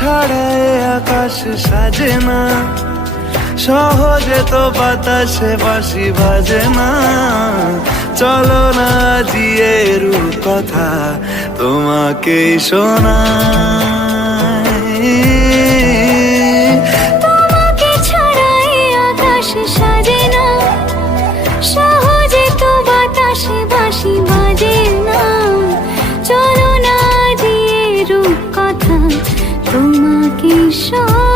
ছাড়া এ আকাশ সাজে না, সহজে তো বাতাসে বাঁশি বাজে না। চলো না জিয়ে রূপ কথা তোমাকেই শোনাই। তোমাকে ছাড়া এ আকাশ সাজে না, সহজে তো বাতাসে বাঁশি বাজে না। চলো না জিয়ে রূপ কথা তোমাকে শোনাই।